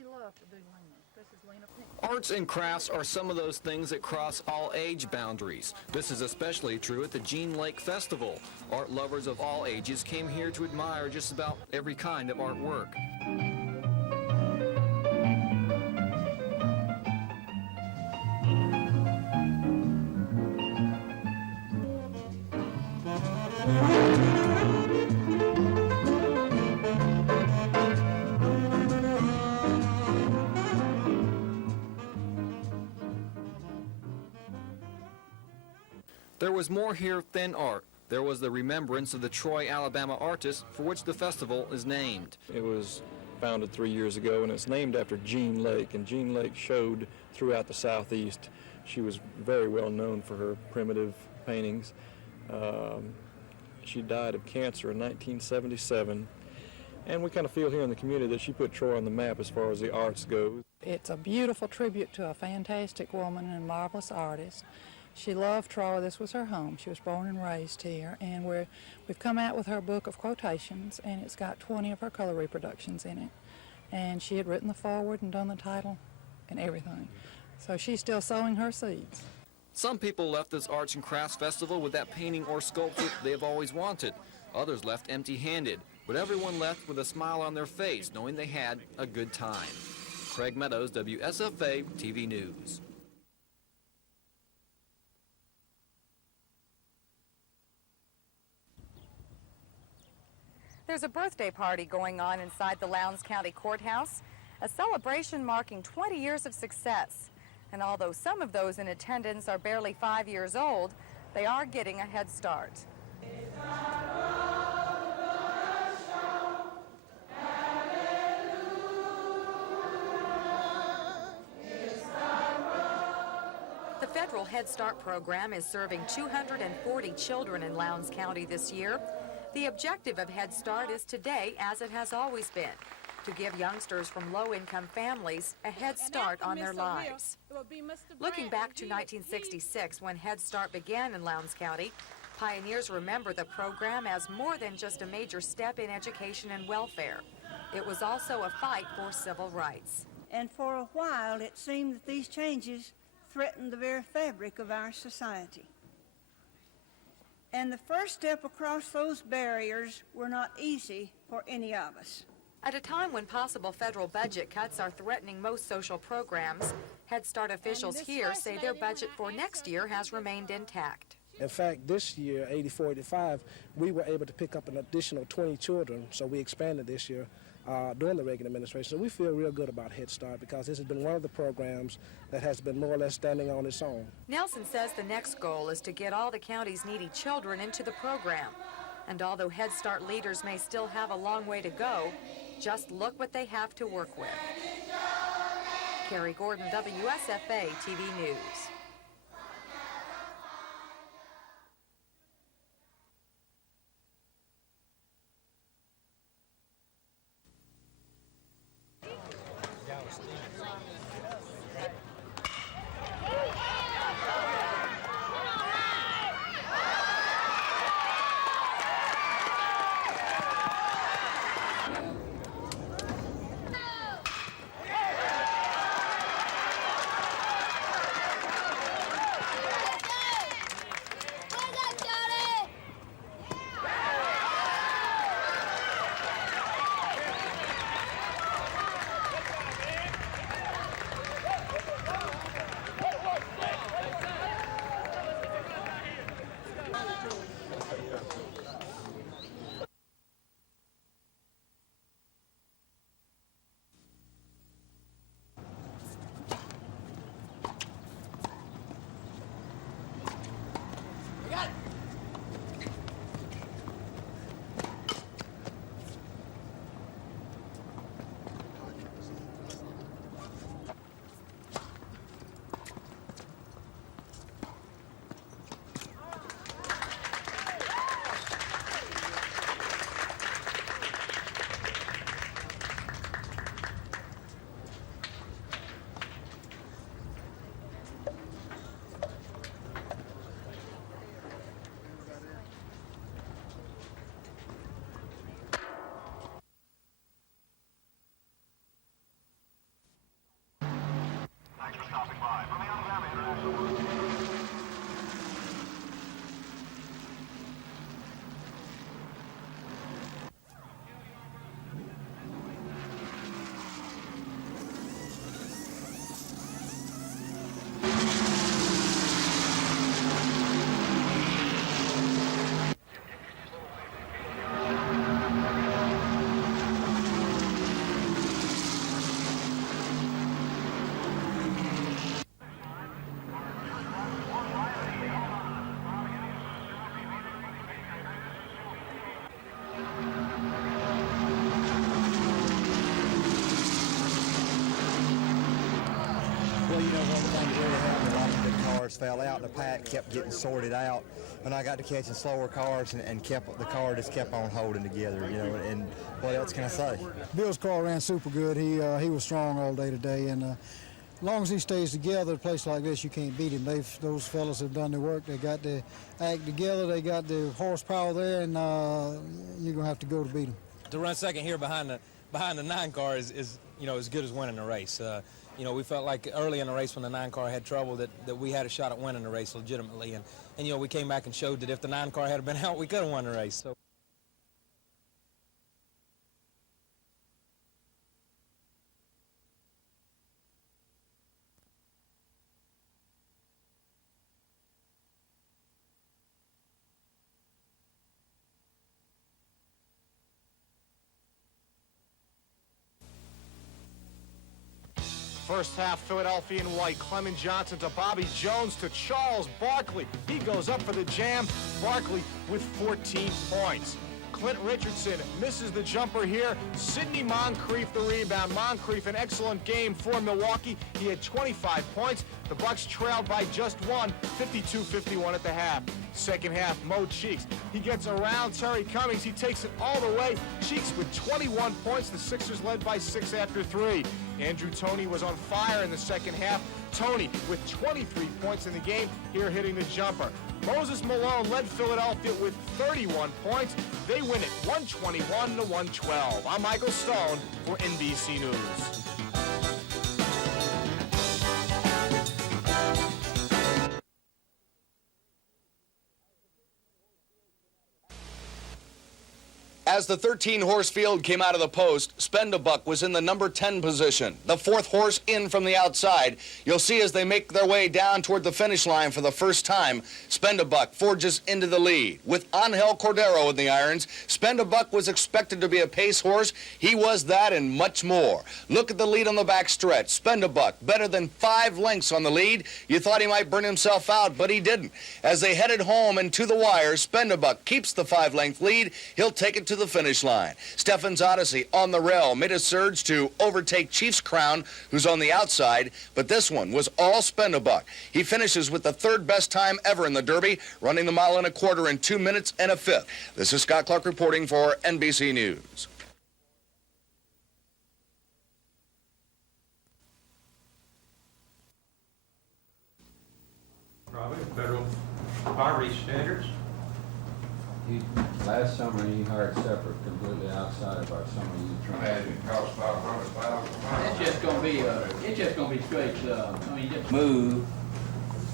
He loved to do Lena. This is Lena Pink. Arts and crafts are some of those things that cross all age boundaries. This is especially true at the Jean Lake Festival. Art lovers of all ages came here to admire just about every kind of artwork. There was more here than art. There was the remembrance of the Troy, Alabama artist for which the festival is named. It was founded 3 years ago, and it's named after Jean Lake, and Jean Lake showed throughout the Southeast. She was very well known for her primitive paintings. She died of cancer in 1977, and we kind of feel here in the community that she put Troy on the map as far as the arts go. It's a beautiful tribute to a fantastic woman and a marvelous artist. She loved Troy. This was her home. She was born and raised here, and we've come out with her book of quotations, and it's got 20 of her color reproductions in it. And she had written the foreword and done the title and everything. So she's still sowing her seeds. Some people left this arts and crafts festival with that painting or sculpture they have always wanted. Others left empty-handed, but everyone left with a smile on their face, knowing they had a good time. Craig Meadows, WSFA TV News. There's a birthday party going on inside the Lowndes County Courthouse, a celebration marking 20 years of success. And although some of those in attendance are barely 5 years old, they are getting a head start. The federal Head Start program is serving 240 children in Lowndes County this year. The objective of Head Start is today, as it has always been, to give youngsters from low-income families a head start on their lives. Looking back to 1966, when Head Start began in Lowndes County, pioneers remember the program as more than just a major step in education and welfare. It was also a fight for civil rights. And for a while, it seemed that these changes threatened the very fabric of our society. And the first step across those barriers were not easy for any of us. At a time when possible federal budget cuts are threatening most social programs, Head Start officials here say their budget for next year has remained intact. In fact, this year, 84-85, we were able to pick up an additional 20 children, so we expanded this year during the Reagan administration. So we feel real good about Head Start because this has been one of the programs that has been more or less standing on its own. Nelson says the next goal is to get all the county's needy children into the program. And although Head Start leaders may still have a long way to go, just look what they have to work with. Carrie Gordon, WSFA TV News. know, one thing that really happened, a lot of the big cars fell out. The pack kept getting sorted out, and I got to catching slower cars, and the car just kept on holding together, you know. And what else can I say? Bill's car ran super good. He was strong all day today, and as long as he stays together, a place like this, you can't beat him. Those fellas have done their work. They got to act together. They got the horsepower there, and you're gonna have to go to beat them. To run second here behind the 9 car is you know, as good as winning the race. You know, we felt like early in the race when the 9 car had trouble that we had a shot at winning the race legitimately, and you know, we came back and showed that if the 9 car had been out, we could have won the race. So. First half, Philadelphia in white. Clement Johnson to Bobby Jones to Charles Barkley. He goes up for the jam. Barkley with 14 points. Clint Richardson misses the jumper here. Sidney Moncrief the rebound. Moncrief, an excellent game for Milwaukee. He had 25 points. The Bucks trailed by just one, 52-51 at the half. Second half, Mo Cheeks. He gets around Terry Cummings. He takes it all the way. Cheeks with 21 points. The Sixers led by 6 after 3. Andrew Toney was on fire in the second half. Toney with 23 points in the game, here hitting the jumper. Moses Malone led Philadelphia with 31 points. They win it 121-112. I'm Michael Stone for NBC News. As the 13-horse field came out of the post, Spendabuck was in the number 10 position, the 4th horse in from the outside. You'll see as they make their way down toward the finish line for the first time, Spendabuck forges into the lead. With Angel Cordero in the irons, Spendabuck was expected to be a pace horse. He was that and much more. Look at the lead on the back stretch. Spendabuck, better than 5 lengths on the lead. You thought he might burn himself out, but he didn't. As they headed home and to the wire, Spendabuck keeps the 5-length lead. He'll take it to the finish line. Stefan's Odyssey on the rail made a surge to overtake Chief's Crown, who's on the outside, but this one was all Spendabuck. He finishes with the 3rd best time ever in the Derby, running the mile and a quarter in 2 minutes and a 5th. This is Scott Clark reporting for NBC News. Probably federal poverty standards. Last summer he hired separate, completely outside of our summer youth training. It cost $500,000. It's just gonna be straight. Just move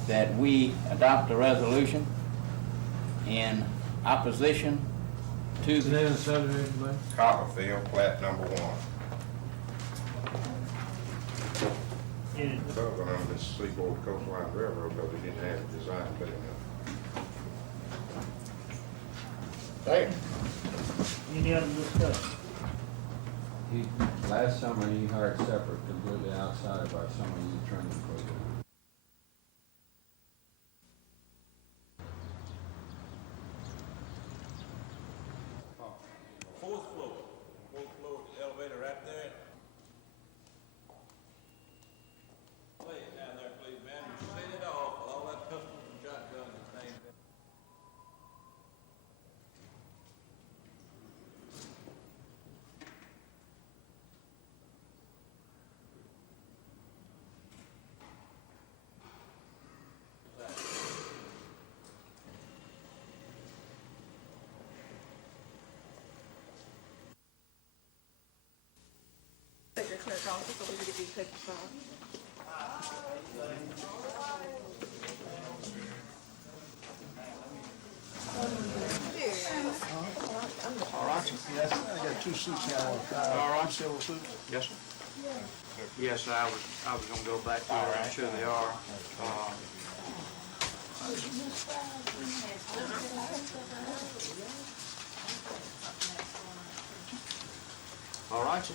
that we adopt a resolution in opposition to the Copperfield, plat number 1. Southern on the Seaboard Coastline Railroad, because they didn't have a design big enough. Thank you. Any other discussion? Last summer he hired separate, completely outside of our summer youth training program. Fourth floor elevator right there. Play it down there, please, man. You set it off with all that pistols and shotguns and things. Clerk office, so we could be quick to solve. All right, yes, I got 2 suits here. All right. Civil suits. Yes, sir. Yes, sir, I was gonna go back to it. I'm sure they are. All right, sir.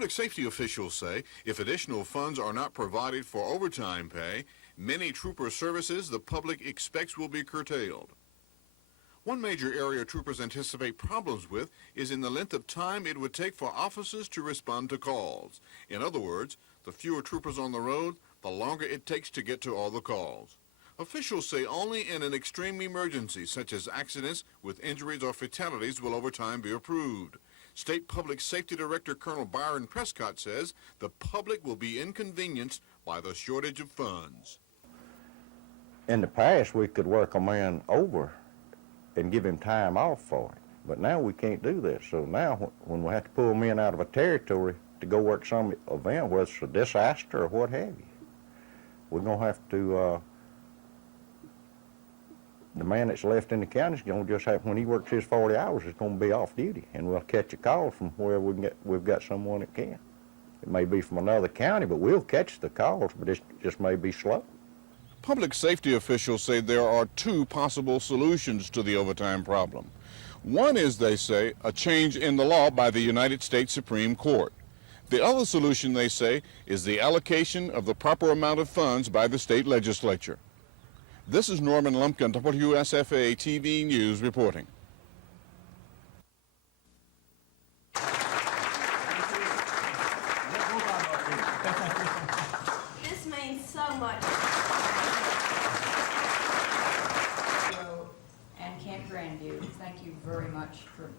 Public safety officials say if additional funds are not provided for overtime pay, many trooper services the public expects will be curtailed. One major area troopers anticipate problems with is in the length of time it would take for officers to respond to calls. In other words, the fewer troopers on the road, the longer it takes to get to all the calls. Officials say only in an extreme emergency, such as accidents with injuries or fatalities, will overtime be approved. State Public Safety Director Colonel Byron Prescott says the public will be inconvenienced by the shortage of funds. In the past, we could work a man over and give him time off for it, but now we can't do that. So now when we have to pull men out of a territory to go work some event, whether it's a disaster or what have you, we're going to have to, the man that's left in the county is going to just have, when he works his 40 hours, it's going to be off duty, and we'll catch a call from wherever we've got someone that can. It may be from another county, but we'll catch the calls, but it just may be slow. Public safety officials say there are two possible solutions to the overtime problem. One is, they say, a change in the law by the United States Supreme Court. The other solution, they say, is the allocation of the proper amount of funds by the state legislature. This is Norman Lumpkin, WSFA TV News reporting. This means so much. And Camp Grandview, thank you very much for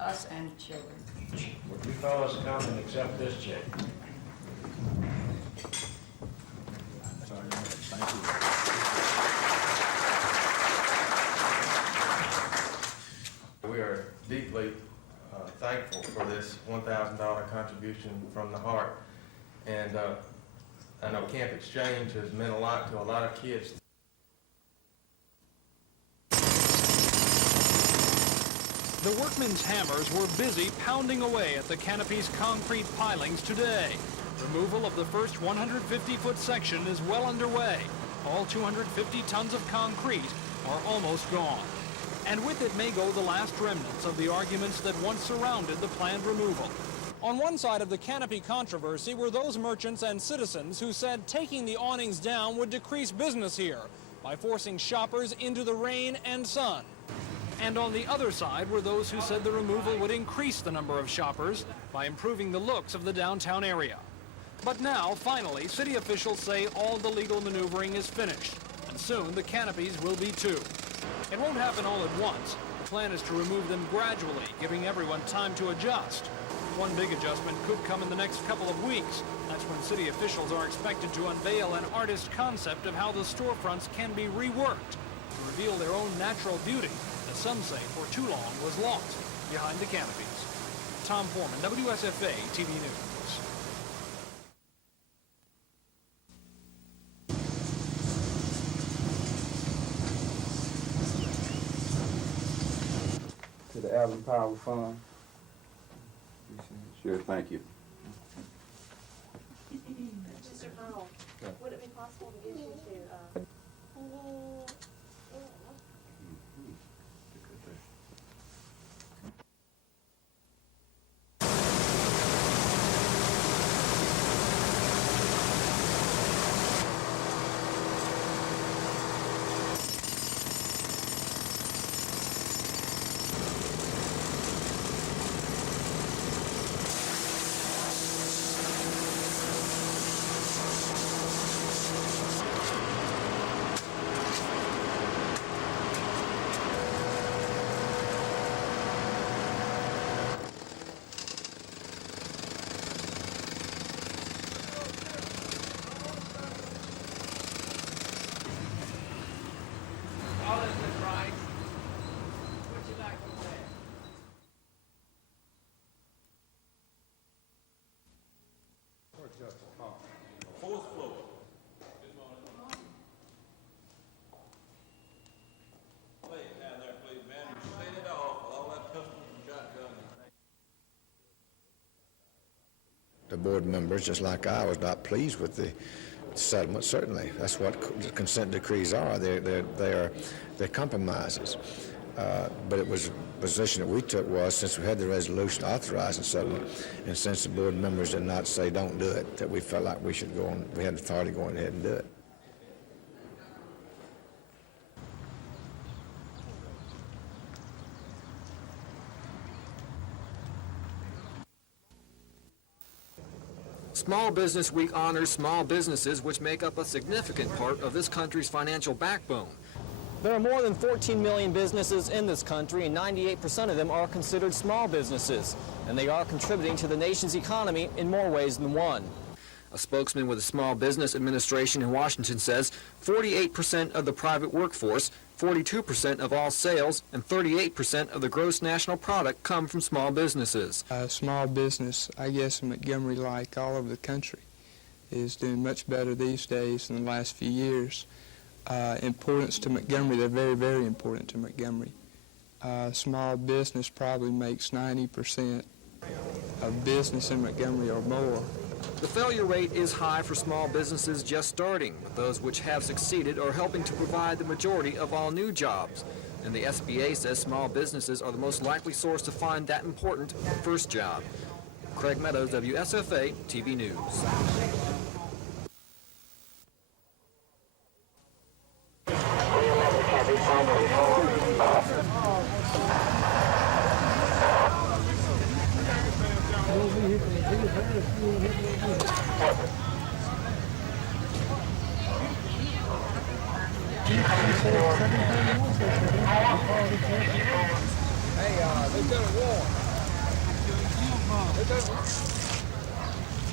us and children. Would you fellows come and accept this check? Thank you. We are deeply thankful for this $1,000 contribution from the heart. And I know Camp Exchange has meant a lot to a lot of kids. The workmen's hammers were busy pounding away at the canopy's concrete pilings today. Removal of the first 150-foot section is well underway. All 250 tons of concrete are almost gone. And with it may go the last remnants of the arguments that once surrounded the planned removal. On one side of the canopy controversy were those merchants and citizens who said taking the awnings down would decrease business here by forcing shoppers into the rain and sun. And on the other side were those who said the removal would increase the number of shoppers by improving the looks of the downtown area. But now, finally, city officials say all the legal maneuvering is finished, and soon the canopies will be too. It won't happen all at once. The plan is to remove them gradually, giving everyone time to adjust. One big adjustment could come in the next couple of weeks. That's when city officials are expected to unveil an artist concept of how the storefronts can be reworked to reveal their own natural beauty, that some say for too long was lost behind the canopies. Tom Foreman, WSFA TV News. To the Allen Power Fund. Sure, thank you. Mr. Colonel, would it be possible to get you to Fourth floor. Lay it down there, please, man. You set it off with all that pistols and shotguns. The board members, just like I, was not pleased with the settlement. Certainly, that's what consent decrees are. They're compromises. but it was a position that we took was, since we had the resolution authorizing settlement, and since the board members did not say don't do it, that we felt like we should go on, we had authority going ahead and do it. Small Business Week honors small businesses, which make up a significant part of this country's financial backbone. There are more than 14 million businesses in this country, and 98% of them are considered small businesses, and they are contributing to the nation's economy in more ways than one. A spokesman with the Small Business Administration in Washington says 48% of the private workforce, 42% of all sales, and 38% of the gross national product come from small businesses. Small business, I guess in Montgomery, like all over the country, is doing much better these days than the last few years. Importance to Montgomery, they're very, very important to Montgomery. Small business probably makes 90% of business in Montgomery or more. The failure rate is high for small businesses just starting, but those which have succeeded are helping to provide the majority of all new jobs. And the SBA says small businesses are the most likely source to find that important first job. Craig Meadows, WSFA TV News.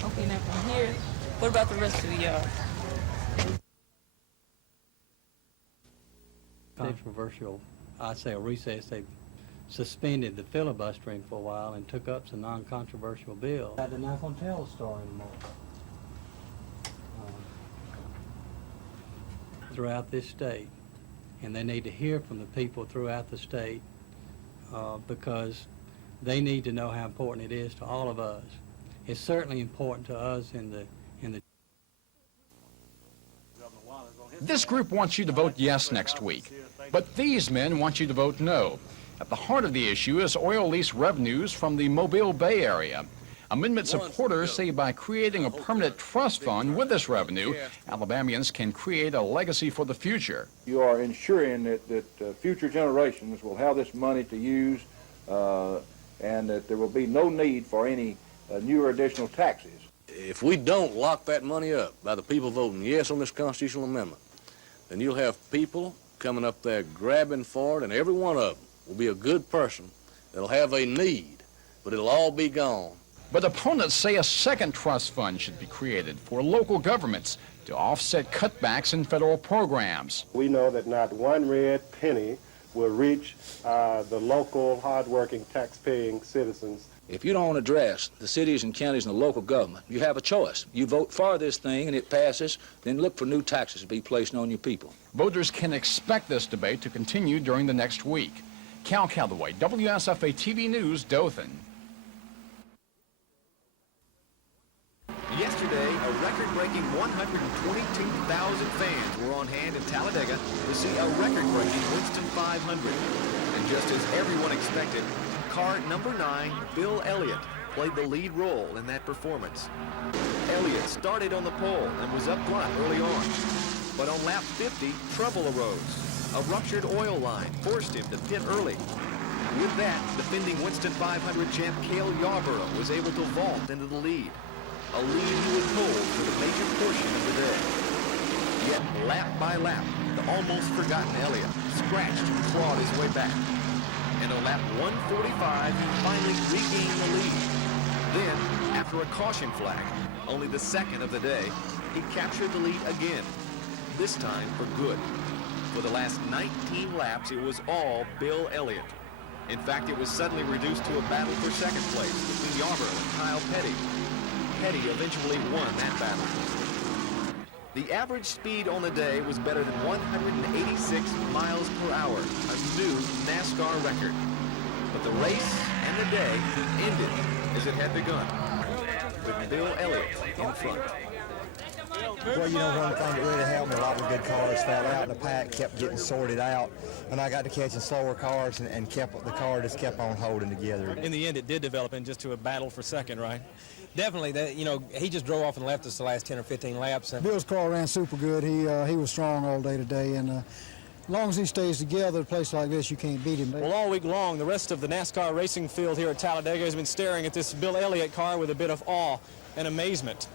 Okay, now from here, what about the rest of the yard? Controversial, I say a recess, they suspended the filibustering for a while and took up some non-controversial bills. They're not going to tell the story anymore. Throughout this state, and they need to hear from the people throughout the state because they need to know how important it is to all of us. It's certainly important to us in the This group wants you to vote yes next week, but these men want you to vote no. At the heart of the issue is oil lease revenues from the Mobile Bay area. Amendment supporters say by creating a permanent trust fund with this revenue, Alabamians can create a legacy for the future. You are ensuring that future generations will have this money to use and that there will be no need for any new or additional taxes. If we don't lock that money up by the people voting yes on this constitutional amendment, then you'll have people coming up there grabbing for it, and every one of them will be a good person that'll have a need, but it'll all be gone. But opponents say a second trust fund should be created for local governments to offset cutbacks in federal programs. We know that not one red penny will reach the local, hard-working, tax-paying citizens. If you don't address the cities and counties and the local government, you have a choice. You vote for this thing and it passes, then look for new taxes to be placed on your people. Voters can expect this debate to continue during the next week. Cal Calloway, WSFA TV News, Dothan. Yesterday, a record-breaking 122,000 fans were on hand in Talladega to see a record-breaking Winston 500. And just as everyone expected, car number 9, Bill Elliott, played the lead role in that performance. Elliott started on the pole and was up front early on. But on lap 50, trouble arose. A ruptured oil line forced him to pit early. With that, defending Winston 500 champ Cale Yarborough was able to vault into the lead. A lead he would hold for the major portion of the day. Yet, lap by lap, the almost forgotten Elliott scratched and clawed his way back. And on lap 145, he finally regained the lead. Then, after a caution flag, only the second of the day, he captured the lead again, this time for good. For the last 19 laps, it was all Bill Elliott. In fact, it was suddenly reduced to a battle for second place between Yarborough and Kyle Petty. Petty eventually won that battle. The average speed on the day was better than 186 miles per hour, a new NASCAR record. But the race and the day ended as it had begun, with Bill Elliott in front. Well, you know, one thing that really helped me, a lot of the good cars fell out, and the pack kept getting sorted out, and I got to catching slower cars, and the car just kept on holding together. In the end, it did develop into a battle for second, right? Definitely, that, you know, he just drove off and left us the last 10 or 15 laps. Bill's car ran super good. He was strong all day today, and as long as he stays together, a place like this, you can't beat him. Well, all week long, the rest of the NASCAR racing field here at Talladega has been staring at this Bill Elliott car with a bit of awe and amazement.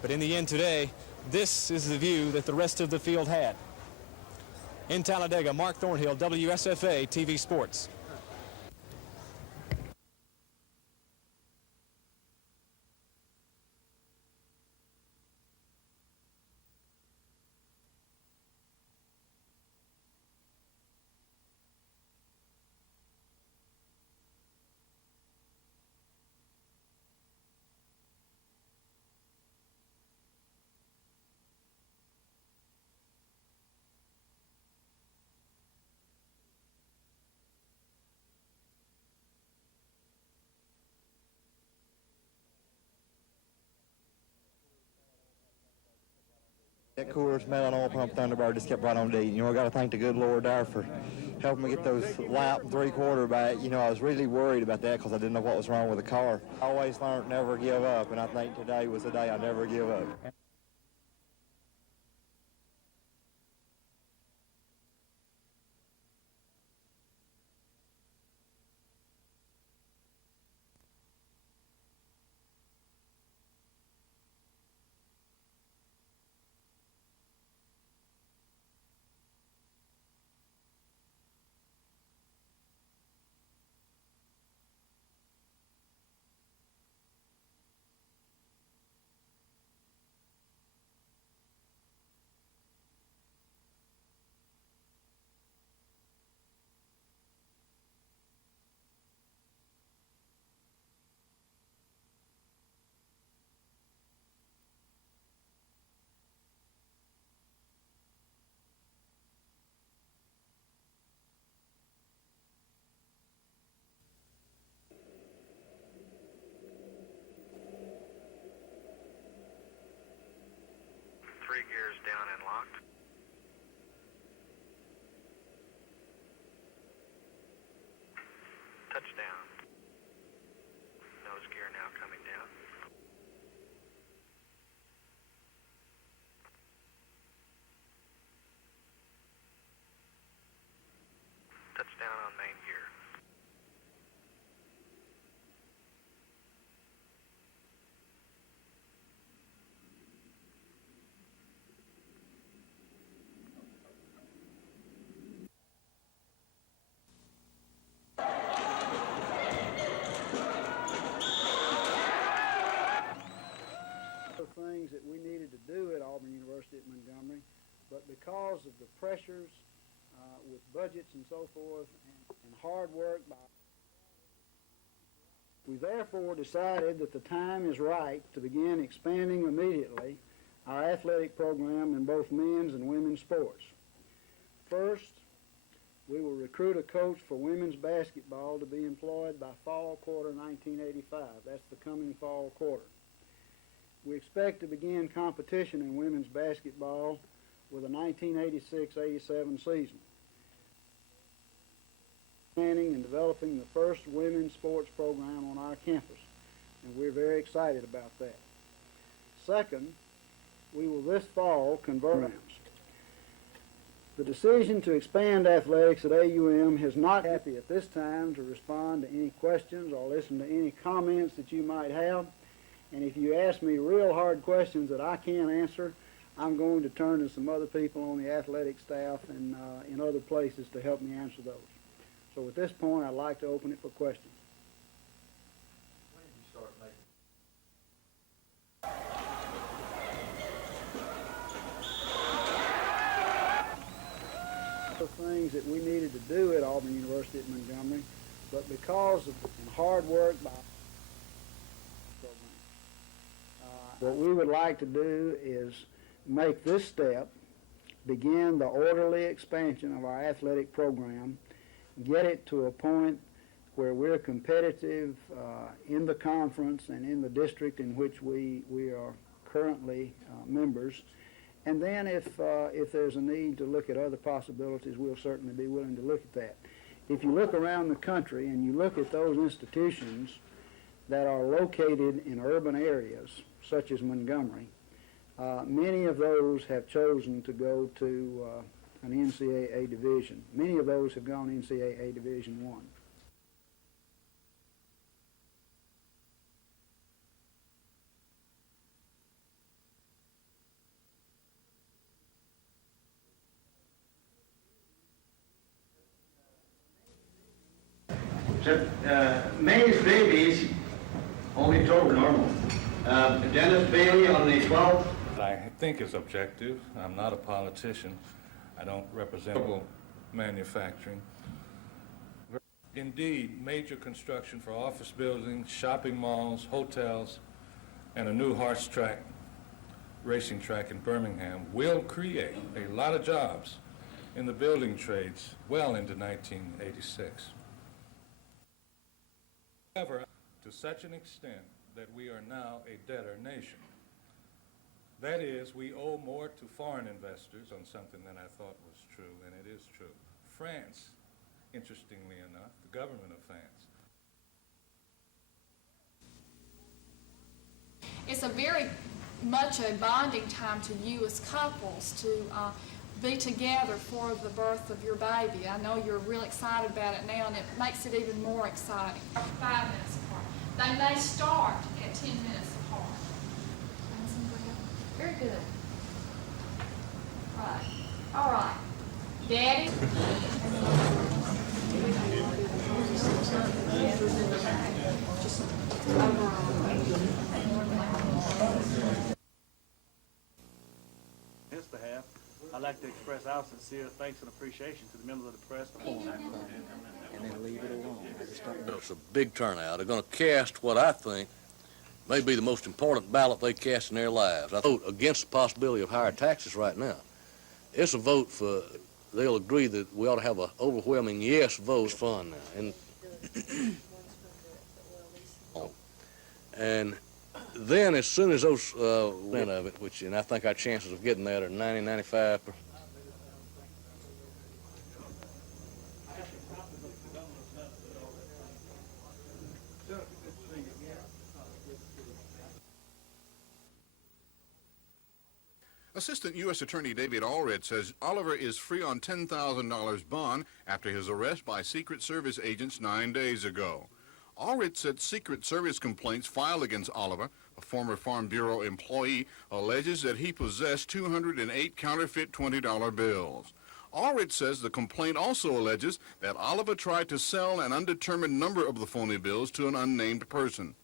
But in the end today, this is the view that the rest of the field had. In Talladega, Mark Thornhill, WSFA TV Sports. That cooler smelling oil pump Thunderbird just kept right on D. You know, I got to thank the good Lord there for helping me get those lap and three-quarter back. You know, I was really worried about that because I didn't know what was wrong with the car. I always learned never give up, and I think today was the day I never give up. 3 gears down and locked. Touchdown. Nose gear now coming down. Touchdown on main gear. Things that we needed to do at Auburn University at Montgomery, but because of the pressures with budgets and so forth and hard work, we therefore decided that the time is right to begin expanding immediately our athletic program in both men's and women's sports. First, we will recruit a coach for women's basketball to be employed by fall quarter 1985. That's the coming fall quarter. We expect to begin competition in women's basketball with a 1986-87 season. Planning and developing the first women's sports program on our campus, and we're very excited about that. Second, we will this fall convert. The decision to expand athletics at AUM has not happy at this time to respond to any questions or listen to any comments that you might have. And if you ask me real hard questions that I can't answer, I'm going to turn to some other people on the athletic staff and in other places to help me answer those. So at this point, I'd like to open it for questions. When did you start making? The things that we needed to do at Auburn University at Montgomery, but because of hard work by what we would like to do is make this step, begin the orderly expansion of our athletic program, get it to a point where we're competitive in the conference and in the district in which we are currently members, And then if there's a need to look at other possibilities, we'll certainly be willing to look at that. If you look around the country and you look at those institutions that are located in urban areas, such as Montgomery, many of those have chosen to go to an NCAA division. Many of those have gone NCAA Division I. May's babies only told normal. Dennis Bailey on the 12th. I think is objective. I'm not a politician. I don't represent manufacturing. Indeed, major construction for office buildings, shopping malls, hotels, and a new horse track, racing track in Birmingham will create a lot of jobs in the building trades well into 1986. However, to such an extent that we are now a debtor nation. That is, we owe more to foreign investors on something that I thought was true, and it is true. France, interestingly enough, the government of France. It's a very much a bonding time to you as couples to be together for the birth of your baby. I know you're real excited about it now, and it makes it even more exciting. 5 minutes apart. They may start at 10 minutes apart. Very good. Right. All right. Daddy? His behalf, I'd like to express our sincere thanks and appreciation to the members of the press. And then leave it alone. It's a big turnout. They're going to cast what I think may be the most important ballot they cast in their lives. I vote against the possibility of higher taxes right now. It's a vote for, they'll agree that we ought to have an overwhelming yes vote. It's fun now. And then as soon as those went of it, which, and I think our chances of getting that are 90-95%. Assistant U.S. Attorney David Allred says Oliver is free on $10,000 bond after his arrest by Secret Service agents 9 days ago. Allred said Secret Service complaints filed against Oliver, a former Farm Bureau employee, alleges that he possessed 208 counterfeit $20 bills. Allred says the complaint also alleges that Oliver tried to sell an undetermined number of the phony bills to an unnamed person.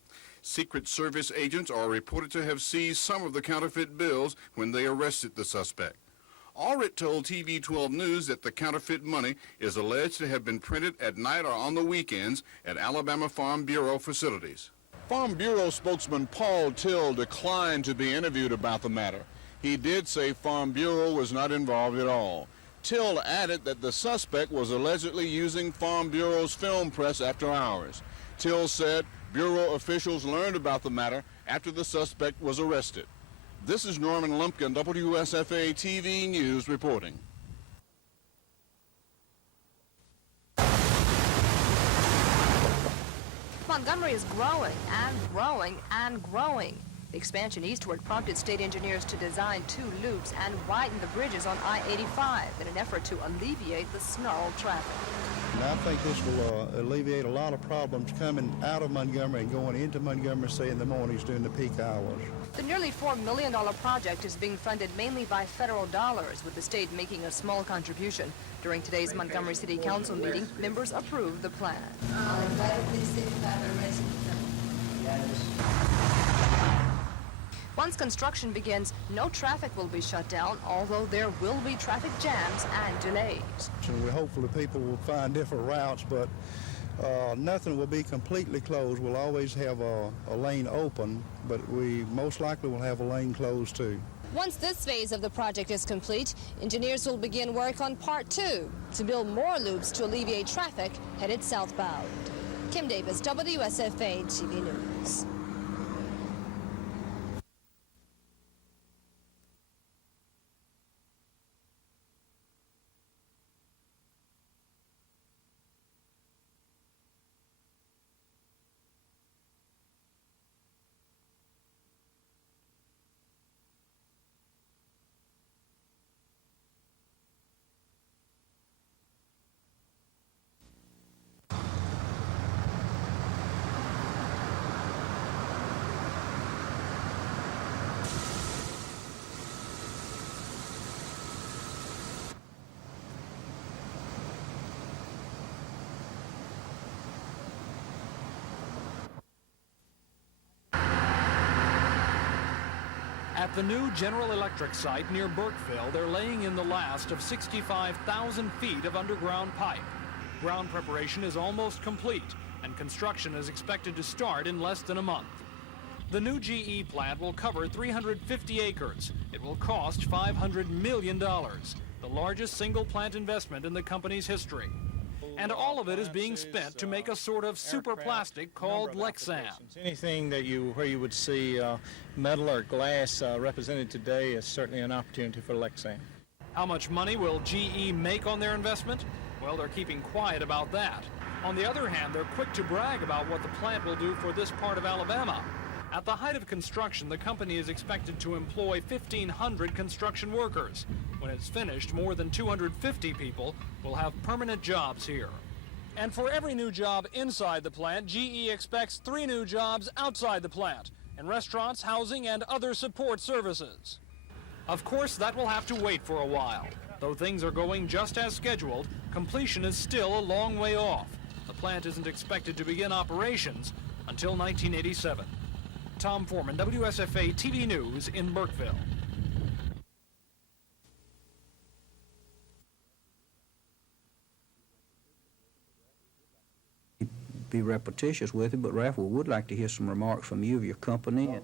Secret Service agents are reported to have seized some of the counterfeit bills when they arrested the suspect. Allred told TV 12 News that the counterfeit money is alleged to have been printed at night or on the weekends at Alabama Farm Bureau facilities. Farm Bureau spokesman Paul Till declined to be interviewed about the matter. He did say Farm Bureau was not involved at all. Till added that the suspect was allegedly using Farm Bureau's film press after hours. Till said Bureau officials learned about the matter after the suspect was arrested. This is Norman Lumpkin, WSFA TV News reporting. Montgomery is growing and growing and growing. The expansion eastward prompted state engineers to design 2 loops and widen the bridges on I-85 in an effort to alleviate the snarled traffic. And I think this will alleviate a lot of problems coming out of Montgomery and going into Montgomery, say, in the mornings during the peak hours. The nearly $4 million project is being funded mainly by federal dollars, with the state making a small contribution. During today's Montgomery City Council meeting, members approved the plan. Once construction begins, no traffic will be shut down, although there will be traffic jams and delays. And we hopefully people will find different routes, but nothing will be completely closed. We'll always have a lane open, but we most likely will have a lane closed too. Once this phase of the project is complete, engineers will begin work on part 2 to build more loops to alleviate traffic headed southbound. Kim Davis, WSFA TV News. . At the new General Electric site near Burkeville, they're laying in the last of 65,000 feet of underground pipe. Ground preparation is almost complete, and construction is expected to start in less than a month. The new GE plant will cover 350 acres. It will cost $500 million, the largest single plant investment in the company's history. And all of it is being spent to make a sort of super plastic called Lexan. Anything that where you would see metal or glass represented today is certainly an opportunity for Lexan. How much money will GE make on their investment? Well, they're keeping quiet about that. On the other hand, they're quick to brag about what the plant will do for this part of Alabama. At the height of construction, the company is expected to employ 1,500 construction workers. When it's finished, more than 250 people will have permanent jobs here. And for every new job inside the plant, GE expects 3 new jobs outside the plant, in restaurants, housing, and other support services. Of course, that will have to wait for a while. Though things are going just as scheduled, completion is still a long way off. The plant isn't expected to begin operations until 1987. Tom Foreman, WSFA TV News in Burkeville. Be repetitious with it, but Ralph, we would like to hear some remarks from you of your company.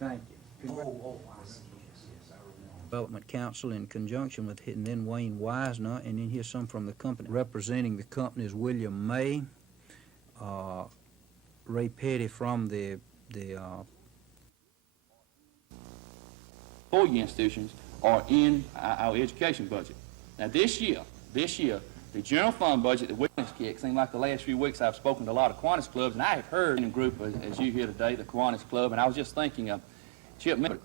Thank you. Development Council in conjunction with and then Wayne Wisner, and then hear some from the company. Representing the company is William May, Ray Petty from the 4-year institutions are in our education budget. Now this year, the general fund budget, the Kiwanis kick, seems like the last few weeks I've spoken to a lot of Kiwanis clubs, and I have heard in a group as you here today, the Kiwanis Club, and I was just thinking of Chip Miller.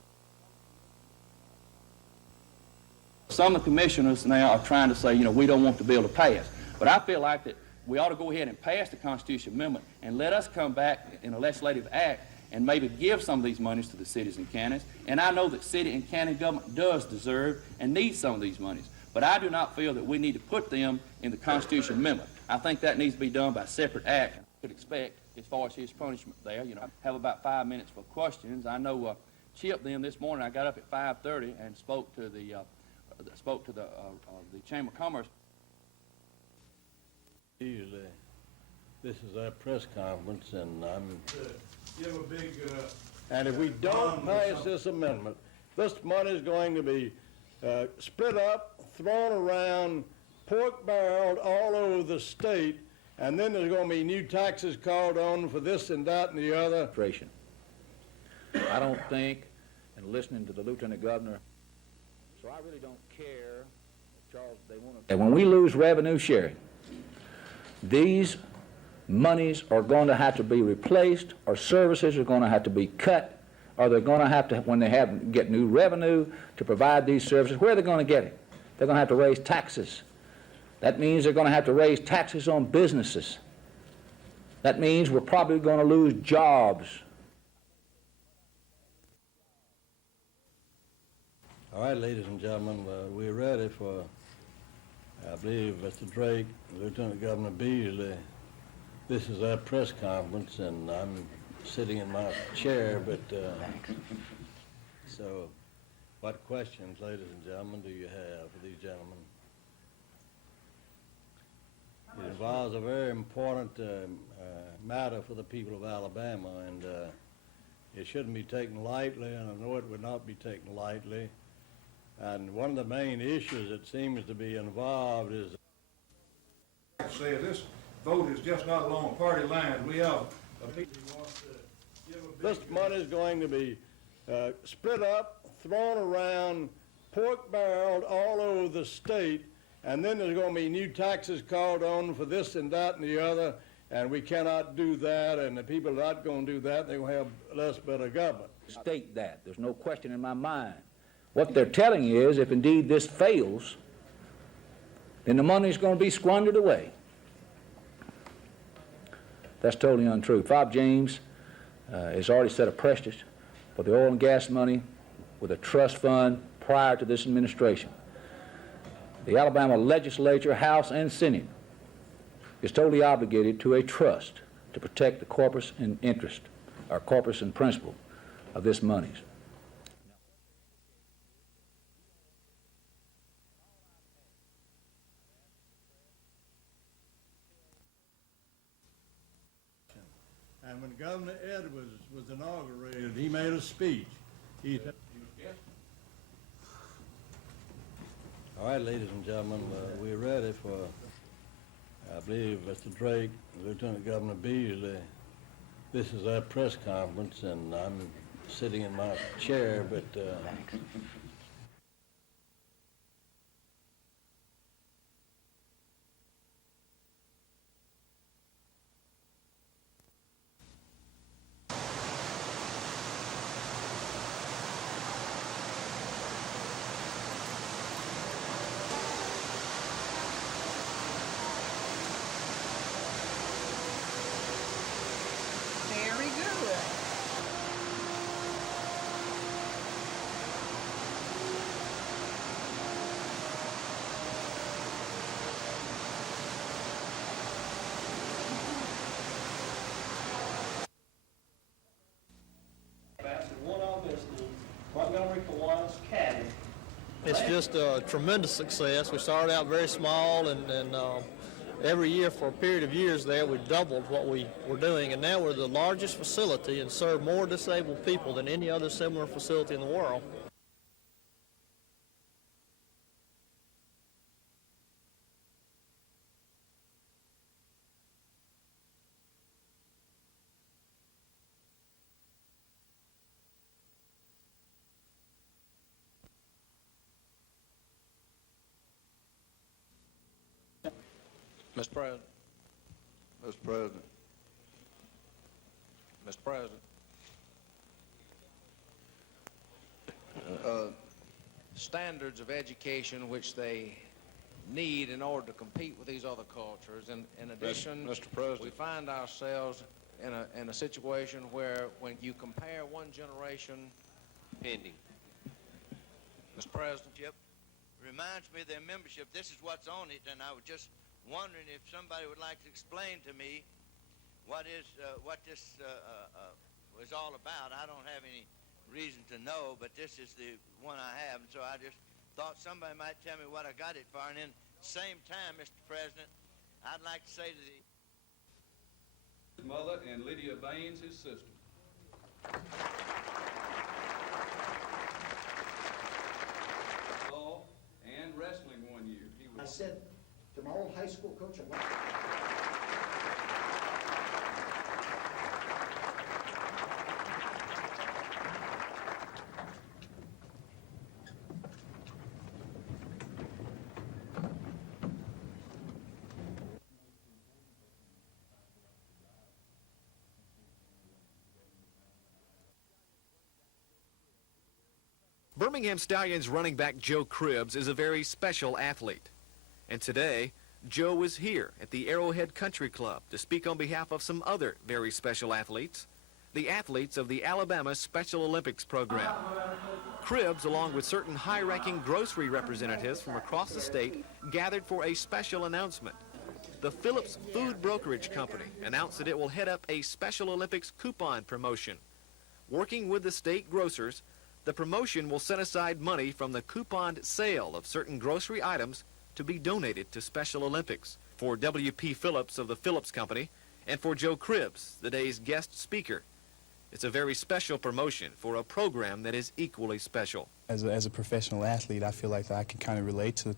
Some of the commissioners now are trying to say, you know, we don't want the bill to pass. But I feel like that we ought to go ahead and pass the Constitution Amendment and let us come back in a legislative act and maybe give some of these monies to the cities and counties. And I know that city and county government does deserve and needs some of these monies. But I do not feel that we need to put them in the Constitution Amendment. I think that needs to be done by separate act. I could expect, as far as his punishment there, you know, have about 5 minutes for questions. I know Chip them this morning, I got up at 5:30 and spoke to the Chamber of Commerce. Usually, this is our press conference, and Give a big. and if we don't pass this amendment, this money is going to be split up, thrown around, pork barreled all over the state, and then there's going to be new taxes called on for this and that and the other. I don't think, and listening to the Lieutenant Governor, so I really don't care, Charles, they want to. When we lose revenue sharing, these monies are going to have to be replaced, or services are going to have to be cut, or they're going to have to, when they get new revenue to provide these services, where are they going to get it? They're going to have to raise taxes. That means they're going to have to raise taxes on businesses. That means we're probably going to lose jobs. All right, ladies and gentlemen, we're ready for, I believe, Mr. Drake, Lieutenant Governor Beasley. This is our press conference, and I'm sitting in my chair, but so what questions, ladies and gentlemen, do you have for these gentlemen? It involves a very important matter for the people of Alabama, and it shouldn't be taken lightly, and I know it would not be taken lightly. And one of the main issues that seems to be involved is... Say this vote is just not along party lines. We have This money is going to be split up, thrown around, pork barreled all over the state, and then there's going to be new taxes called on for this and that and the other, and we cannot do that, and the people are not going to do that. They're going to have less better government. State that. There's no question in my mind. What they're telling you is, if indeed this fails, then the money's going to be squandered away. That's totally untrue. Bob James has already set a precedent for the oil and gas money with a trust fund prior to this administration. The Alabama legislature, House, and Senate is totally obligated to a trust to protect the corpus and interest, or corpus and principle of this money. And when Governor Edwards was inaugurated, he made a speech. All right, ladies and gentlemen, we're ready for, I believe, Mr. Drake, Lieutenant Governor Beasley. This is our press conference, and I'm sitting in my chair, but Very good. One of them is the Montgomery Kiwanis Caddy. It's just a tremendous success. We started out very small, and every year for a period of years there, we doubled what we were doing, and now we're the largest facility and serve more disabled people than any other similar facility in the world. Mr. President. Mr. President. Mr. President. Standards of education which they need in order to compete with these other cultures. And in addition, Mr. President, we find ourselves in a situation where when you compare one generation pending. Mr. President. Yep. Reminds me of their membership. This is what's on it, and I was just wondering if somebody would like to explain to me what this was all about. I don't have any reason to know, but this is the one I have, and so I just thought somebody might tell me what I got it for. And then, same time, Mr. President, I'd like to say to the His mother and Lydia Baines, his sister. And wrestling one year. I said to my old high school coach, Birmingham Stallions running back Joe Cribbs is a very special athlete. And today, Joe is here at the Arrowhead Country Club to speak on behalf of some other very special athletes, the athletes of the Alabama Special Olympics program. Cribbs, along with certain high-ranking grocery representatives from across the state, gathered for a special announcement. The Phillips Food Brokerage Company announced that it will head up a Special Olympics coupon promotion. Working with the state grocers, the promotion will set aside money from the couponed sale of certain grocery items to be donated to Special Olympics. For W.P. Phillips of the Phillips Company and for Joe Cribbs, the day's guest speaker, it's a very special promotion for a program that is equally special. As a professional athlete, I feel like I can kind of relate to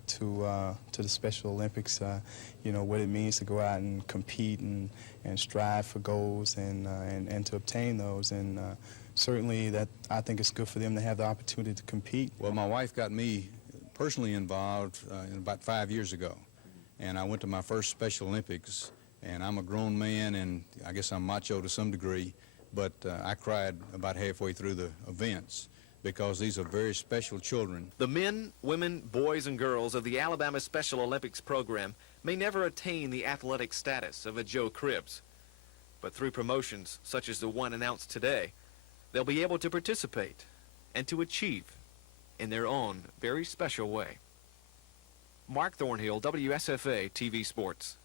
the Special Olympics, you know, what it means to go out and compete and strive for goals and to obtain those. And certainly that I think it's good for them to have the opportunity to compete. Well, my wife got me personally involved about 5 years ago, and I went to my first Special Olympics, and I'm a grown man, and I guess I'm macho to some degree, but I cried about halfway through the events because these are very special children. The men, women, boys, and girls of the Alabama Special Olympics program may never attain the athletic status of a Joe Cribbs, but through promotions such as the one announced today, they'll be able to participate and to achieve in their own very special way. Mark Thornhill, WSFA TV Sports.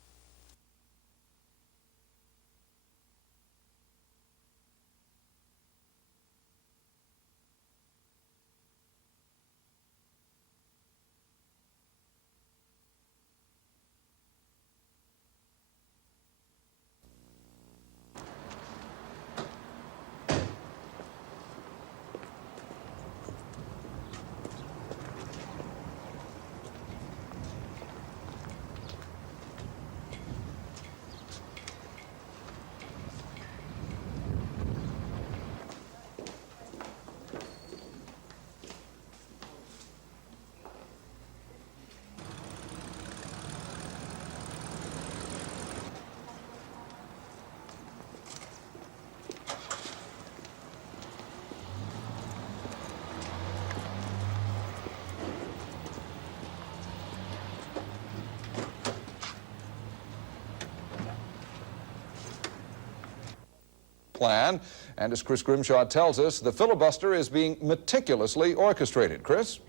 plan. And as Chris Grimshaw tells us, the filibuster is being meticulously orchestrated. Chris?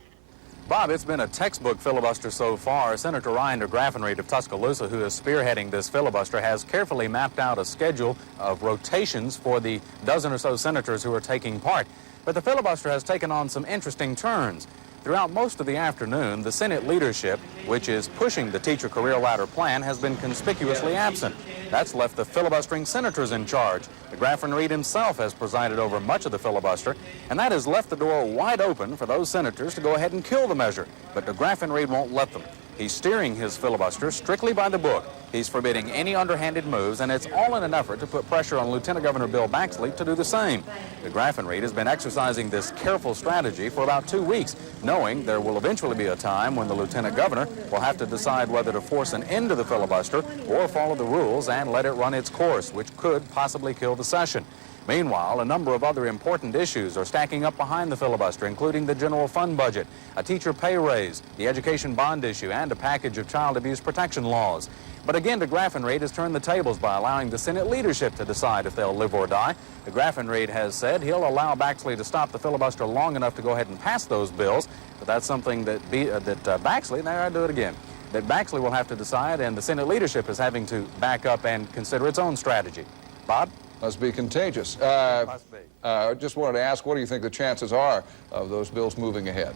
Bob, it's been a textbook filibuster so far. Senator Ryan DeGraffenreid of Tuscaloosa, who is spearheading this filibuster, has carefully mapped out a schedule of rotations for the dozen or so senators who are taking part. But the filibuster has taken on some interesting turns. Throughout most of the afternoon, the Senate leadership, which is pushing the teacher career ladder plan, has been conspicuously absent. That's left the filibustering senators in charge. DeGraffenreid himself has presided over much of the filibuster, and that has left the door wide open for those senators to go ahead and kill the measure. But DeGraffenreid won't let them. He's steering his filibuster strictly by the book. He's forbidding any underhanded moves, and it's all in an effort to put pressure on Lieutenant Governor Bill Baxley to do the same. DeGraffenreid has been exercising this careful strategy for about 2 weeks, knowing there will eventually be a time when the Lieutenant Governor will have to decide whether to force an end to the filibuster or follow the rules and let it run its course, which could possibly kill the session. Meanwhile, a number of other important issues are stacking up behind the filibuster, including the general fund budget, a teacher pay raise, the education bond issue, and a package of child abuse protection laws. But again, DeGraffenreid has turned the tables by allowing the Senate leadership to decide if they'll live or die. DeGraffenreid has said he'll allow Baxley to stop the filibuster long enough to go ahead and pass those bills, but that's something that Baxley, there I do it again, that Baxley will have to decide, and the Senate leadership is having to back up and consider its own strategy. Bob? Must be contagious. Just wanted to ask, what do you think the chances are of those bills moving ahead?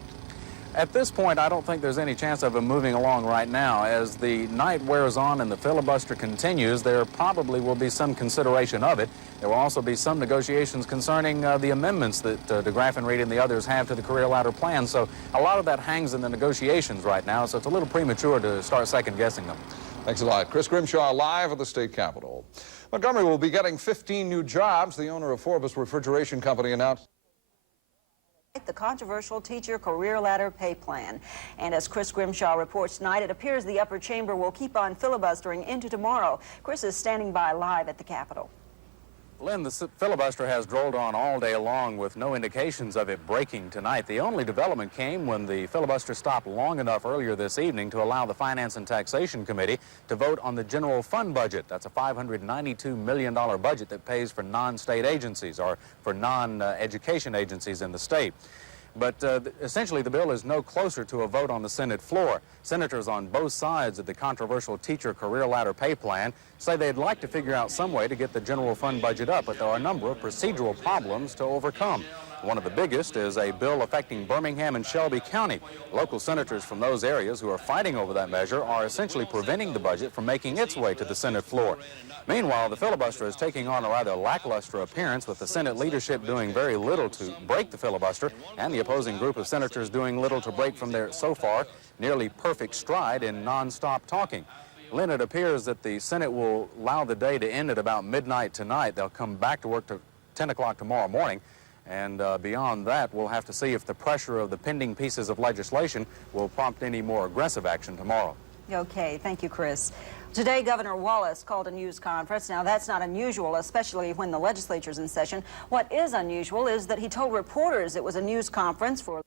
At this point, I don't think there's any chance of them moving along right now. As the night wears on and the filibuster continues, there probably will be some consideration of it. There will also be some negotiations concerning the amendments that DeGraffenreid and the others have to the career ladder plan. So a lot of that hangs in the negotiations right now, so it's a little premature to start second-guessing them. Thanks a lot. Chris Grimshaw live at the state capitol. Montgomery will be getting 15 new jobs. The owner of Forbes Refrigeration Company announced the controversial teacher career ladder pay plan. And as Chris Grimshaw reports tonight, it appears the upper chamber will keep on filibustering into tomorrow. Chris is standing by live at the Capitol. Lynn, the filibuster has rolled on all day long with no indications of it breaking tonight. The only development came when the filibuster stopped long enough earlier this evening to allow the Finance and Taxation Committee to vote on the general fund budget. That's a $592 million budget that pays for non-state agencies or for non-education agencies in the state. But essentially, the bill is no closer to a vote on the Senate floor. Senators on both sides of the controversial teacher career ladder pay plan say they'd like to figure out some way to get the general fund budget up, but there are a number of procedural problems to overcome. One of the biggest is a bill affecting Birmingham and Shelby County. Local senators from those areas who are fighting over that measure are essentially preventing the budget from making its way to the Senate floor. Meanwhile, the filibuster is taking on a rather lackluster appearance, with the Senate leadership doing very little to break the filibuster and the opposing group of senators doing little to break from their, so far, nearly perfect stride in nonstop talking. Lynn, it appears that the Senate will allow the day to end at about midnight tonight. They'll come back to work to 10 o'clock tomorrow morning. And beyond that, we'll have to see if the pressure of the pending pieces of legislation will prompt any more aggressive action tomorrow. Okay, thank you, Chris. Today, Governor Wallace called a news conference. Now, that's not unusual, especially when the legislature's in session. What is unusual is that he told reporters it was a news conference for...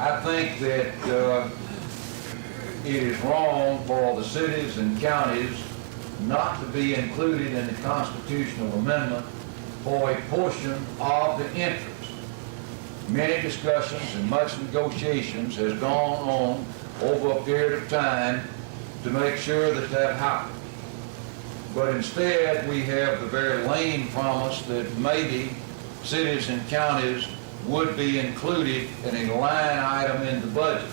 I think that it is wrong for the cities and counties not to be included in the constitutional amendment for a portion of the interest. Many discussions and much negotiations has gone on over a period of time to make sure that that happens. But instead, we have the very lame promise that maybe cities and counties would be included in a line item in the budget.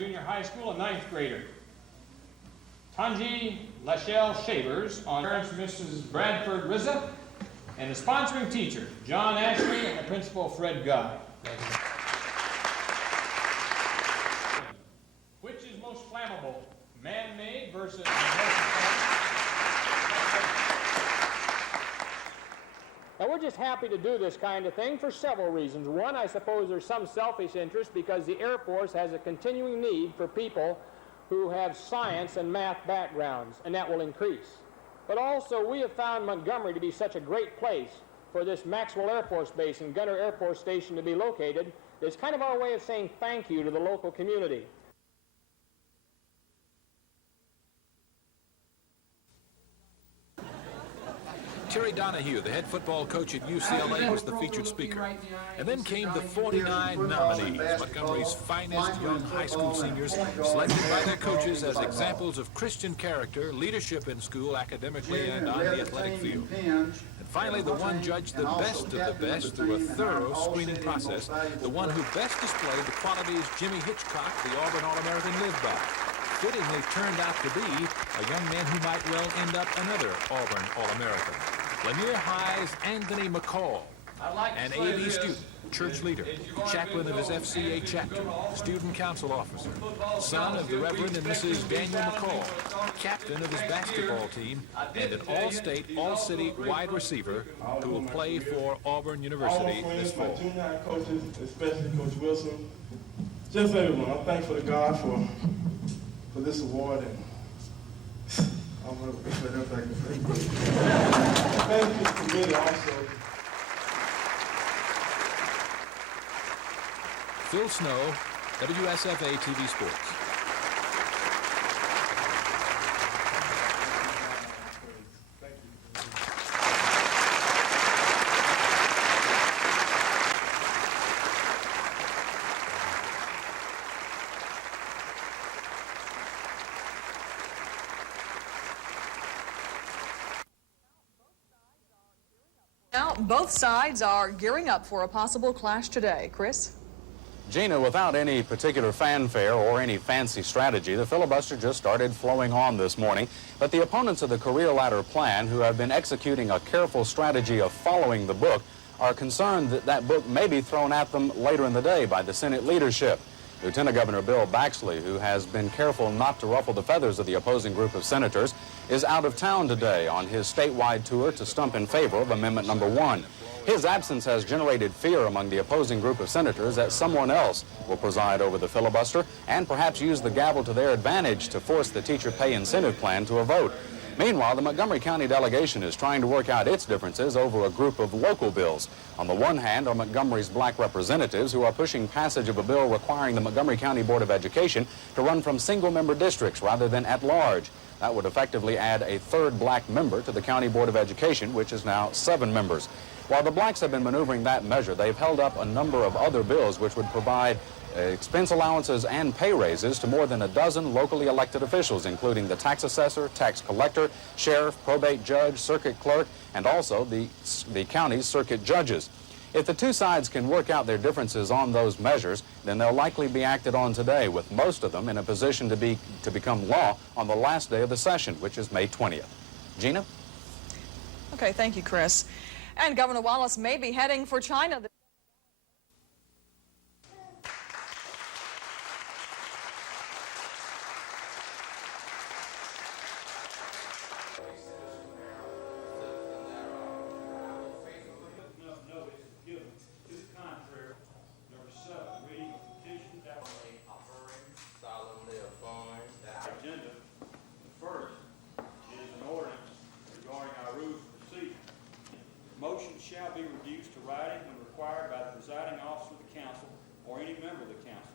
Junior high school, a 9th grader. Tanji Lachelle Shavers, on parents Mrs. Bradford Rizza, and the sponsoring teacher, John Ashley, and the principal, Fred Guy. Which is most flammable, man-made versus... Now, we're just happy to do this kind of thing for several reasons. One, I suppose there's some selfish interest because the Air Force has a continuing need for people who have science and math backgrounds, and that will increase. But also, we have found Montgomery to be such a great place for this Maxwell Air Force Base and Gunter Air Force Station to be located. It's kind of our way of saying thank you to the local community. Terry Donahue, the head football coach at UCLA, was the featured speaker. And then came the 49 nominees, Montgomery's finest young high school seniors, selected by their coaches as examples of Christian character, leadership in school, academically, and on the athletic field. And finally, the one judged the best of the best through a thorough screening process, the one who best displayed the qualities Jimmy Hitchcock, the Auburn All-American, lived by. Fittingly turned out to be a young man who might well end up another Auburn All-American. Lanier High's Anthony McCall, an A.B. student, church leader, chaplain of his FCA chapter, student council officer, son of the Reverend and Mrs. Daniel McCall, captain of his basketball team, and an all-state, all-city wide receiver who will play for Auburn University this fall. My junior high coaches, especially Coach Wilson, just everyone, I'm thankful to God for this award, and I'm going to put that back in place. Thank you to the committee also. Phil Snow, WSFA TV Sports. Now, both sides are gearing up for a possible clash today. Chris? Gina, without any particular fanfare or any fancy strategy, the filibuster just started flowing on this morning. But the opponents of the career ladder plan, who have been executing a careful strategy of following the book, are concerned that that book may be thrown at them later in the day by the Senate leadership. Lieutenant Governor Bill Baxley, who has been careful not to ruffle the feathers of the opposing group of senators, is out of town today on his statewide tour to stump in favor of Amendment Number 1. His absence has generated fear among the opposing group of senators that someone else will preside over the filibuster and perhaps use the gavel to their advantage to force the teacher pay incentive plan to a vote. Meanwhile, the Montgomery County delegation is trying to work out its differences over a group of local bills. On the one hand are Montgomery's black representatives who are pushing passage of a bill requiring the Montgomery County Board of Education to run from single-member districts rather than at large. That would effectively add a third black member to the County Board of Education, which is now 7 members. While the blacks have been maneuvering that measure, they've held up a number of other bills which would provide expense allowances and pay raises to more than a dozen locally elected officials, including the tax assessor, tax collector, sheriff, probate judge, circuit clerk, and also the county's circuit judges. If the two sides can work out their differences on those measures, then they'll likely be acted on today, with most of them in a position to become law on the last day of the session, which is May 20th. Gina? Okay, thank you, Chris. And Governor Wallace may be heading for China. Motion shall be reduced to writing when required by the presiding officer of the council or any member of the council.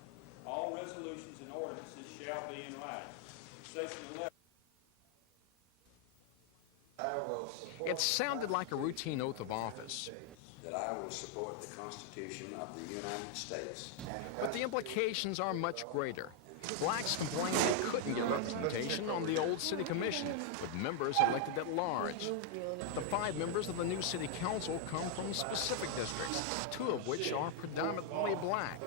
All resolutions and ordinances shall be in writing. Section 11. It sounded like a routine oath of office. That I will support the Constitution of the United States. But the implications are much greater. Blacks complained they couldn't get representation on the old city commission, with members elected at large. The 5 members of the new city council come from specific districts, 2 of which are predominantly black.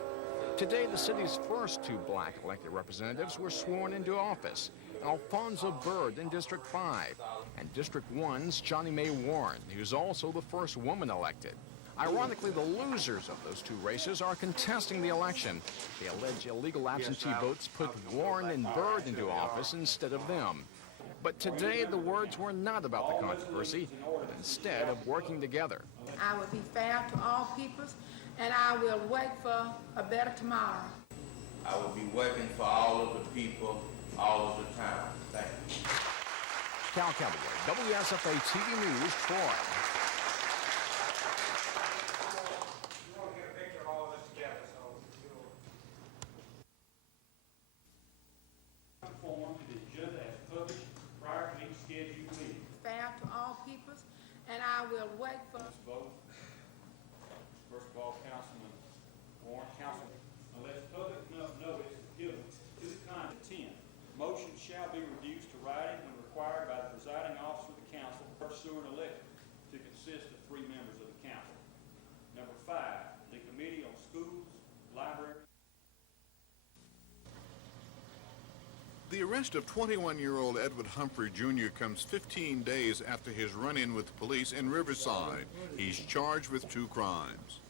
Today, the city's first 2 black elected representatives were sworn into office. Alfonso Byrd in District 5, and District 1's Johnny Mae Warren, who's also the first woman elected. Ironically, the losers of those 2 races are contesting the election. The alleged illegal absentee votes put Warren and Byrd into office instead of them. But today, the words were not about the controversy, but instead of working together. I will be fair to all peoples, and I will work for a better tomorrow. I will be working for all of the people all of the time. Thank you. Cal Calloway, WSFA TV News, Troy. Form to the agenda as published prior to each scheduled meeting. Fair to all peoples, and I will work for. Vote. First of all, Councilman Warren, Councilman, unless public notice is given to the contrary. 10. Motion shall be reduced to writing when required by the presiding officer of the council, pursuant elected to consist of 3 members of the council. Number 5, the Committee on Schools, Libraries. The arrest of 21-year-old Edward Humphrey Jr. comes 15 days after his run-in with police in Riverside. He's charged with 2 crimes.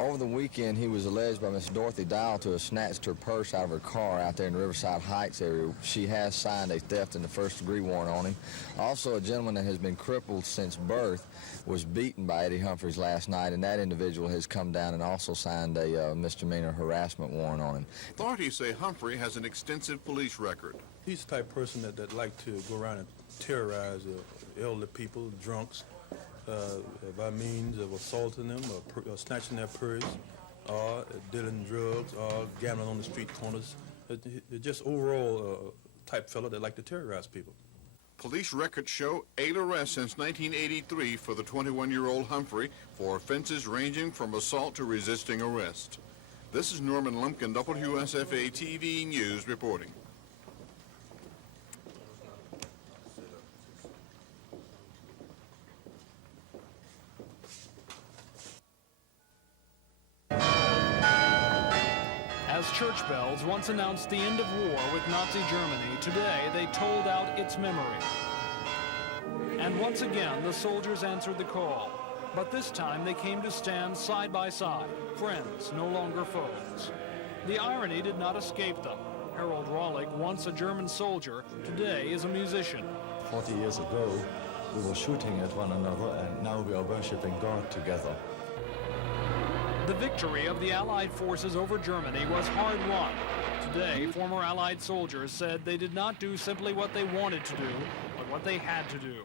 Over the weekend, he was alleged by Miss Dorothy Dial to have snatched her purse out of her car out there in the Riverside Heights area. She has signed a theft and a first-degree warrant on him. Also, a gentleman that has been crippled since birth was beaten by Eddie Humphreys last night, and that individual has come down and also signed a misdemeanor harassment warrant on him. Authorities say Humphrey has an extensive police record. He's the type of person that like to go around and terrorize elderly people, drunks, by means of assaulting them, or snatching their purse, or dealing drugs, or gambling on the street corners. Just overall type fellow that like to terrorize people. Police records show 8 arrests since 1983 for the 21-year-old Humphrey for offenses ranging from assault to resisting arrest. This is Norman Lumpkin, WSFA TV News reporting. As church bells once announced the end of war with Nazi Germany, today they tolled out its memory. And once again, the soldiers answered the call. But this time they came to stand side by side, friends, no longer foes. The irony did not escape them. Harold Rawlik, once a German soldier, today is a musician. 40 years ago, we were shooting at one another, and now we are worshiping God together. The victory of the Allied forces over Germany was hard-won. Today, former Allied soldiers said they did not do simply what they wanted to do, but what they had to do.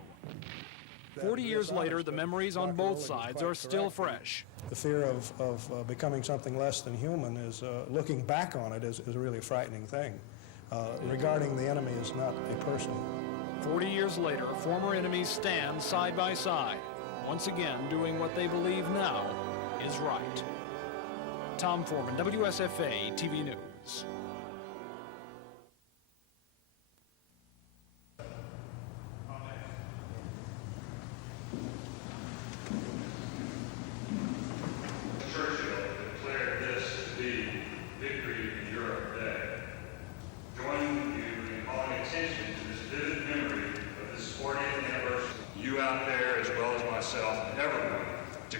40 years later, the memories on both sides are still fresh. The fear of becoming something less than human is, looking back on it, is a really frightening thing. Regarding the enemy as not a person. 40 years later, former enemies stand side by side, once again doing what they believe now is right. Tom Foreman, WSFA TV News.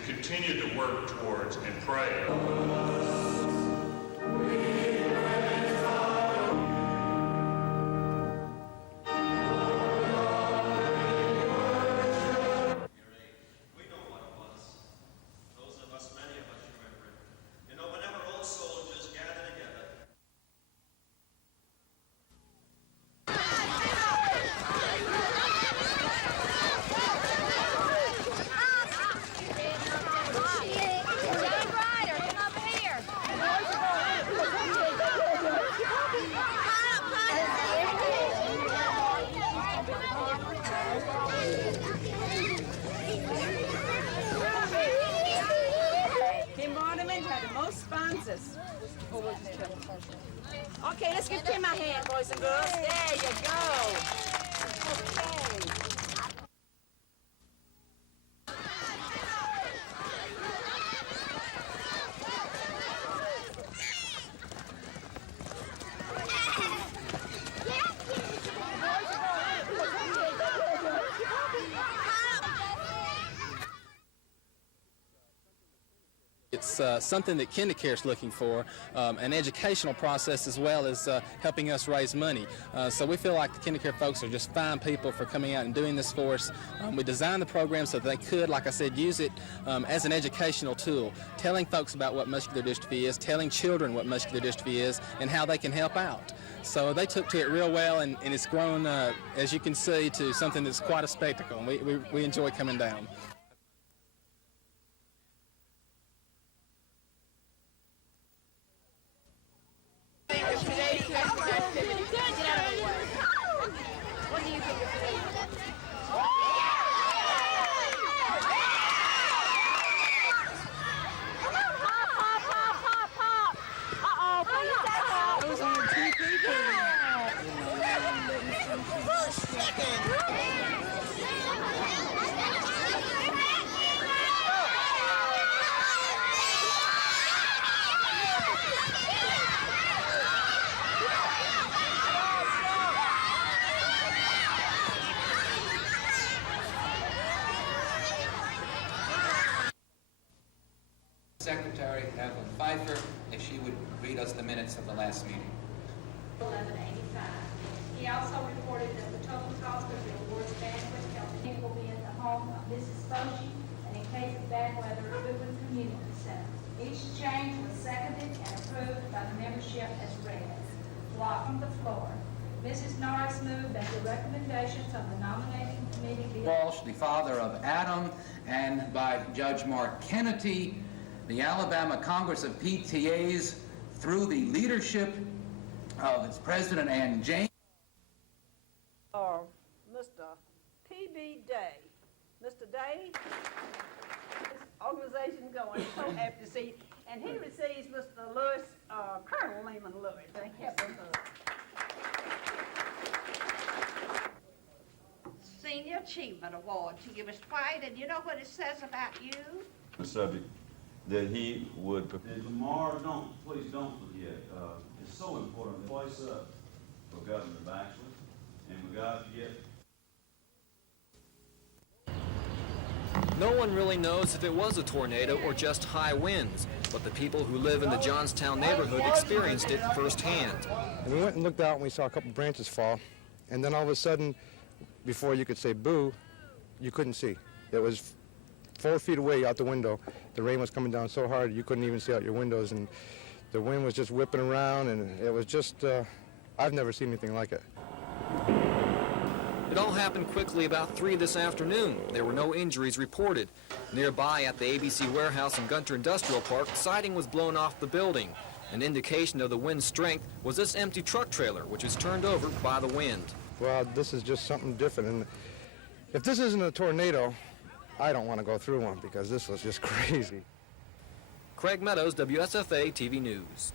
Continue to work towards and pray. Okay, let's give Kim a hand, boys and girls. There you go. Okay. It's something that KinderCare is looking for, an educational process as well as helping us raise money. So we feel like the KinderCare folks are just fine people for coming out and doing this for us. We designed the program so they could, like I said, use it as an educational tool, telling folks about what muscular dystrophy is, telling children what muscular dystrophy is, and how they can help out. So they took to it real well, and it's grown, as you can see, to something that's quite a spectacle, and we enjoy coming down. Secretary Evelyn Pfeiffer, if she would read us the minutes of the last meeting. 1185. He also reported that the total cost of the awards banquet held will be in the home of Mrs. Foshi, and in case of bad weather, Goodwin Community Center. Each change was seconded and approved by the membership as read. Block from the floor. Mrs. Norris moved that the recommendations of the nominating committee be... Walsh, the father of Adam, and by Judge Mark Kennedy, the Alabama Congress of PTAs, through the leadership of its president, Ann James. Mr. P.B. Day. Mr. Day, this organization going, so happy to see. And he receives Mr. Lewis, Colonel Lehman Lewis. Thank you so much. Senior Achievement Award to you, Mr. White, and you know what it says about you? The subject that he would... And tomorrow, please don't forget, it's so important to place up for Governor Baxley, and we got to forget. No one really knows if it was a tornado or just high winds, but the people who live in the Johnstown neighborhood experienced it firsthand. And we went and looked out and we saw a couple branches fall, and then all of a sudden, before you could say boo, you couldn't see. It was 4 feet away out the window. The rain was coming down so hard you couldn't even see out your windows, and the wind was just whipping around, and it was just, I've never seen anything like it. It all happened quickly about 3 this afternoon. There were no injuries reported. Nearby at the ABC warehouse in Gunter Industrial Park, siding was blown off the building. An indication of the wind's strength was this empty truck trailer, which was turned over by the wind. Well, this is just something different, and if this isn't a tornado, I don't want to go through one because this was just crazy. Craig Meadows, WSFA TV News.